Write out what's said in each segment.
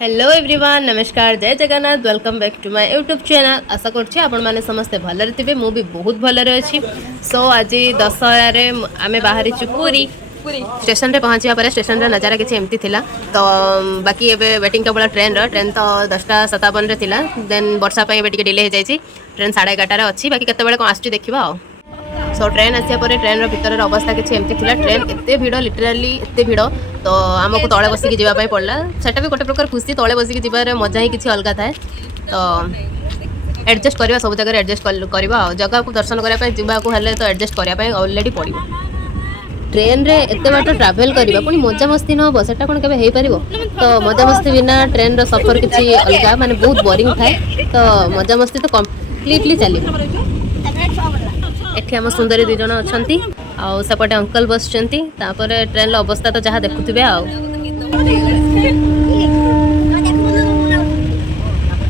Hello everyone नमस्कार जय Jagannath welcome back to my YouTube channel आशा करछि आपण माने समस्ते भलरे थिबे मु भी बहुत भलरे अछि सो आज दशहरा आमे बाहरी पुरी स्टेशन रे पहुँचा पर स्टेशन रे नजारा किसी एमती थिला तो बाकी एबे वेटिंग केवल ट्रेन तो 10:57 रे थिला देन वर्षा पे एबे टिके डिले हो जायछि ट्रेन 11:30 रे अछि बाकी केते बेले कोन आछि देखिबा आ सो ट्रेन आसिया पर ट्रेन भितर अवस्था किसी एमती थिला ट्रेन एते भिड़ लिटराली एते भिड़ तो आमको तले बसिक जावाई पड़ा सेटा भी गोटे प्रकार खुशी तले बसिक जबार मजा ही किसी अलग थाए तो एडजस्ट करवा सब जगह एडजस्ट करवा जगह को दर्शन करने जावाक तो एडजस्ट करने अलरेडी पड़ो ट्रेन रे एते बाट ट्रैवल करबा पुनी मजा मस्ती न हो सेटा कोन केबे हेई परिबो तो मजा मस्ती बिना ट्रेन रो सफर किछि अलगा माने बहुत बोरिंग थाए तो मजा मस्ती तो कंप्लीटली चलिबो एठी हम सुंदरी दुई जन अछंती आ सेपटे अंकल बसचंती तापर ट्रेन रो अवस्था तो जहाँ देखुथिबे आ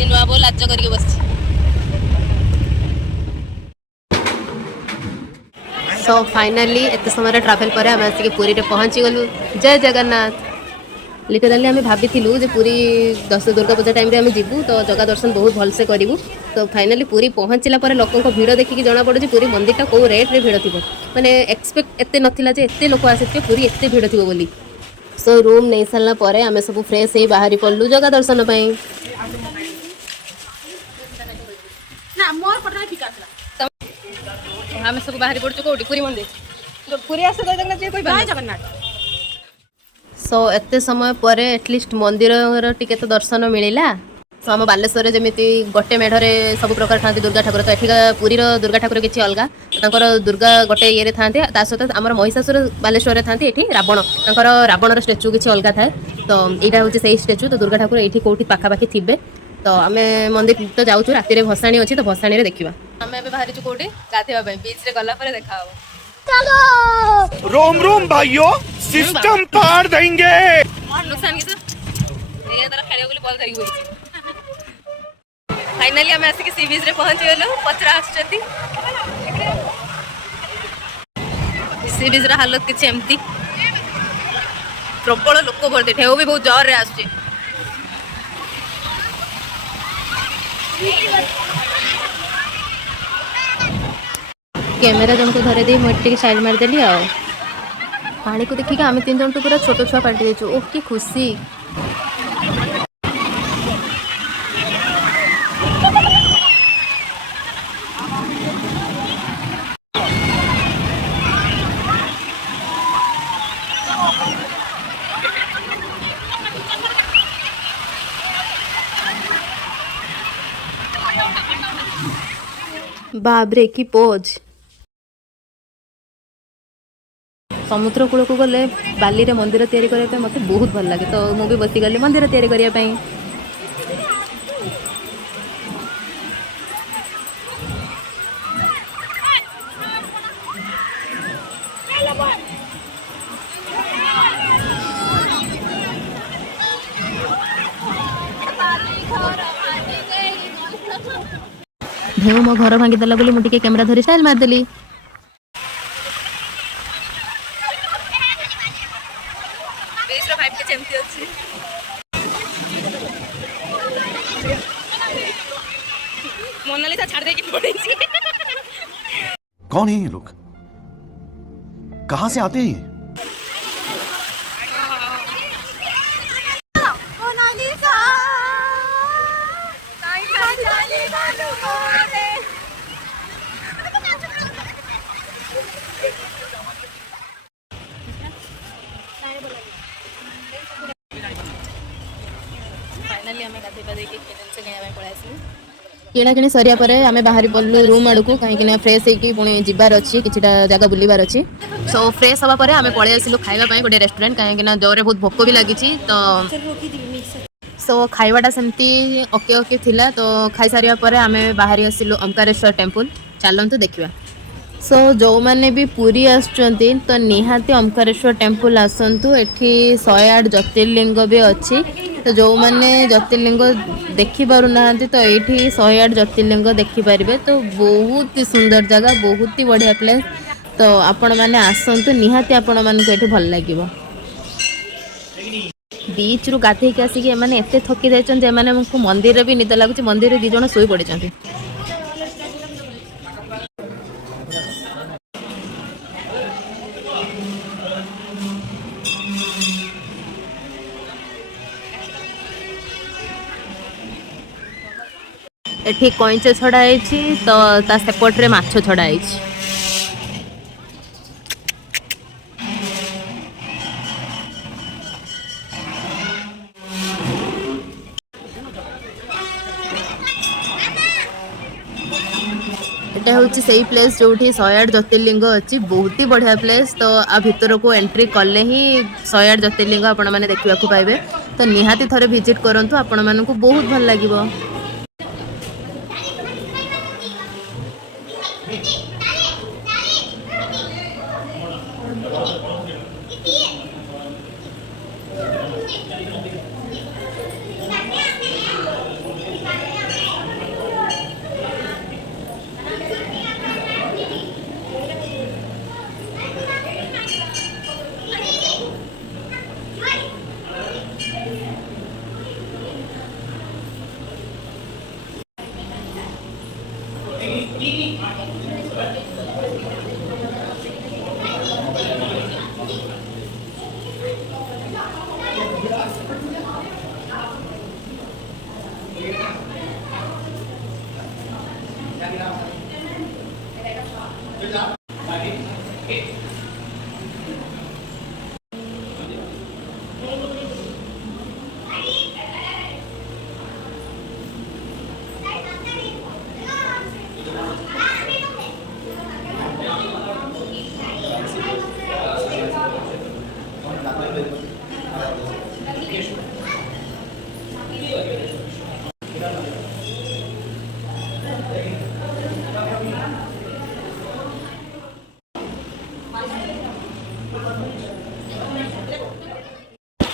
नुआ बोल लाज करके बस सो फाइनली एत समय ट्रैवल पर आम आसिक पुरी पहुँची गलु जय जगन्नाथ लिटराली आम भाभी जे पुरी दुर्गा पूजा टाइम आम जीवु तो जगह दर्शन बहुत भलसे करूँ तो फाइनली पुरी पहुँचला लोकों भिड़ देखिकी जना पड़े पुरी मंदिर टा कौ रेट्रे भिड़ थी मैंने एक्सपेक्ट एत नाला एत लोक आसी पुरी एत भिड़ थी बोली सो रूम नहीं सारापर आम सब फ्रेश हो बाहरी पड़लु जगह दर्शन आम सब बाहरी पड़चु कौटी पुरी मंदिर पुरी आस जगन्नाथ सो एते समय पर एटलिस्ट मंदिर टिके तो दर्शन मिलला सो आम बालेश्वर जमी गोटे मेढ़े सब प्रकार था दुर्गा ठाकुर तो एठिका पुरीर दुर्गा ठाकुर किसी अलग तर दुर्गा गोटे ये था सहित आम महिषासुर बालेश्वर था ये रावण तर रावणर स्टेचू किसी अलग थाए तो यहाँ हूँ से स्टेचू तो दुर्गा ठाकुर ये कौटी पाखापाखि थे तो आम मंदिर तो जाऊँ राति भसाणी अच्छी तो भसाणी देखा आम बाहरी कौटी गाधेवा बीच गला देखा रोम रोम भाइयों सिस्टम पार देंगे नुकसान की बॉल धरिक फाइनली आम आसिक सी बीच रे पहुंची गलु पचरा आछती सी बीच रा हालत किछि एमती प्रबल लोक भरते ठेव भी बहुत जोर रे आछे कैमेरा जनको धरे दे मोटी साइड मार देली आ पानी को देखिक आम 3 जन तो पूरा छोट छुआ पार्टी देछु ओह की खुशी बाबरे की पोज समुद्र कूल को गले बाली रे मंदिर तैयारी करने मत बहुत भल लगे तो मुझे बसी गली मंदिर तैयारी करने ढेउ मो घर भांगीदेला बोली मुझे कैमेरा धरी स्टाइल मारदेली मोनालिसा छाड़ देगी पड़ेगी कौन है ये लोग कहाँ से आते हैं किणाकिणी सरिया पर आम बाहरी पड़लु रूम आड़ को कहीं फ्रेश होगी पुणी जबार अच्छी किसी जगह बुलबार अच्छी सो फ्रेश हवा पर आम पलि आसिलु खाइबा गोटे रेस्टोरेंट कहीं जोरे बहुत भोक भी लगी तो सो खाइबाटा सेमती ओके ओके थिला तो खाई सारिया पर आम बाहरी आसिलु ओंकारेश्वर टेम्पल चलतु देखा सो जो मैंने भी पुरी आसुचंती तो निहाती ओंकारेश्वर टेम्पल आसतु एठी 108 ज्योतिर्लिंग भी अच्छी तो जो मैंने ज्योतिर्लिंग देखी पार ना तो ये 108 ज्योतिर्लिंग देखिपारे तो बहुत ही सुंदर जगह बहुत ही बढ़िया प्लेस तो आपण मैंने आसतु निहाती आपण मानक ये भल लगे बीच रु गाधेक आसिक एमाने एते थकी जाइछन जे एमाने हमको मंदिर रे भी निद लागुच मंदिर रे 2 जण सोई पड़िछन्ती। एठी कइंच छड़ा आइछि तो ता सेपट रे माछ छड़ा आइछि। एटा होछि सेही प्लेस जोठी 108 ज्योतिर्लिंग अछि बहुत ही बढ़िया प्लेस। तो आ भितर को एंट्री करले ही 108 ज्योतिर्लिंग आपण माने देखिबा को पाइबे। तो निहाती थरे विजिट करंतु आपण मानकु बहुत भल लागिवो।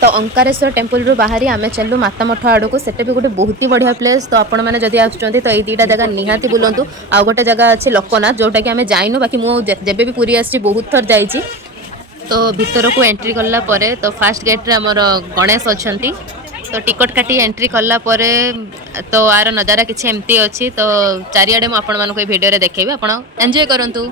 तो अंकारेश्वर टेम्पल रू बाहरी आमे चलू माता मठ आड़ को सेटे भी गोटे बहुत ही बढ़िया प्लेस। तो आपण मैंने जदि आसुँच तो ये 2टा जगह निहाती बुलंतु। आउ गोटे जगह अच्छे लोकनाथ जोटा कि आम जाइनु बाकी मुझे भी पुरी आसी बहुत थर जाइए। तो भीतर को एंट्री कला परे तो फास्ट गेट रे हमर गणेश अछंती। तो टिकट काटी एंट्री कला परे तो आर नजारा किछि एमती अछि। तो चारिआडे मु आपण मानको ए वीडियो रे देखेबी आपण एन्जॉय करंतु।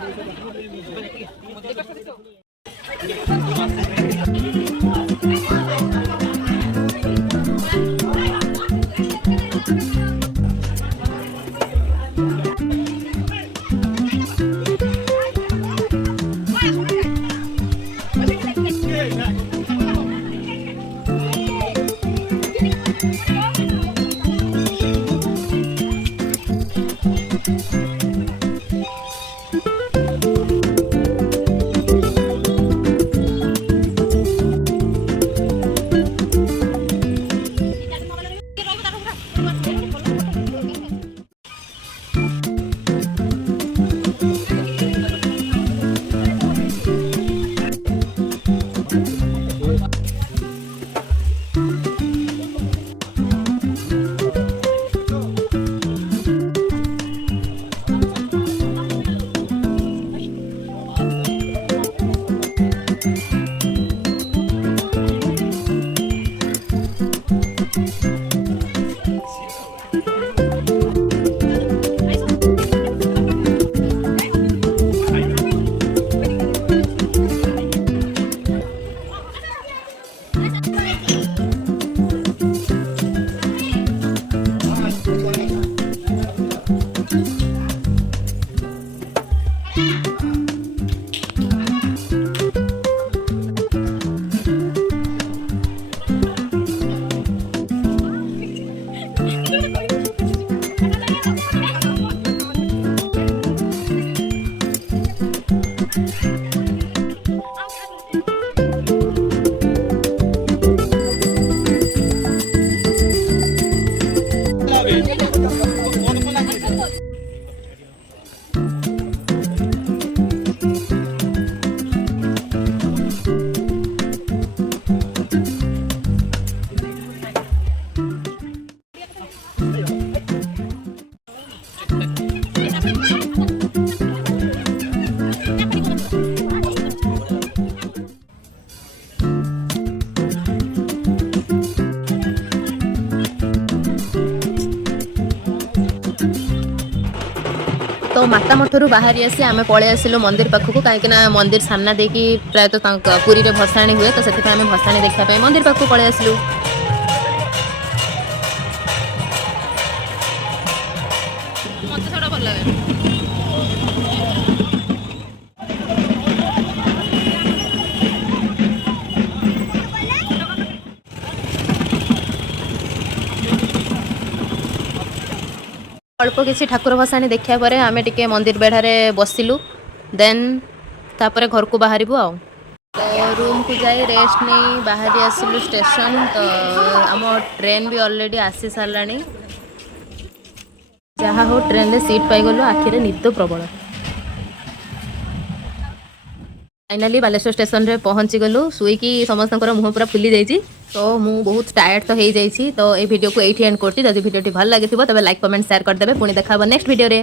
तो माता मठरू बाहरी आसी आम पलि आसिलु मंदिर पाखक कहीं मंदिर सामना देकी प्रायतः पुरी रे भसाणी हुए तो से आम भसाणी देखा मंदिर पाखक पलि आसिलु। मते थोड़ा भल लगे अल्प किसी ठाकुर भसाणी देखा पर आम टे मंदिर बेढ़ारे बसिलु देन तापर घर को बाहर आउ तो रूम को जाई रेस्ट नहीं बाहरी आसिलु स्टेशन तो आम ट्रेन भी ऑलरेडी आसी सारा जहाँ हो ट्रेन रे सीट पाइगलु आखिरे निद प्रबल फाइनाली बालेश्वर स्टेशन रे पहुंची गलु शुईकी समस्त मुह पूरा फुली जाइए तो मु बहुत टायर्ड तो हो जाइए तो ये वीडियो को एठी एंड करती जदि वीडियो भल लगी तबे लाइक कमेंट शेयर करदेवे पुणी देखा नेक्स्ट वीडियो रे।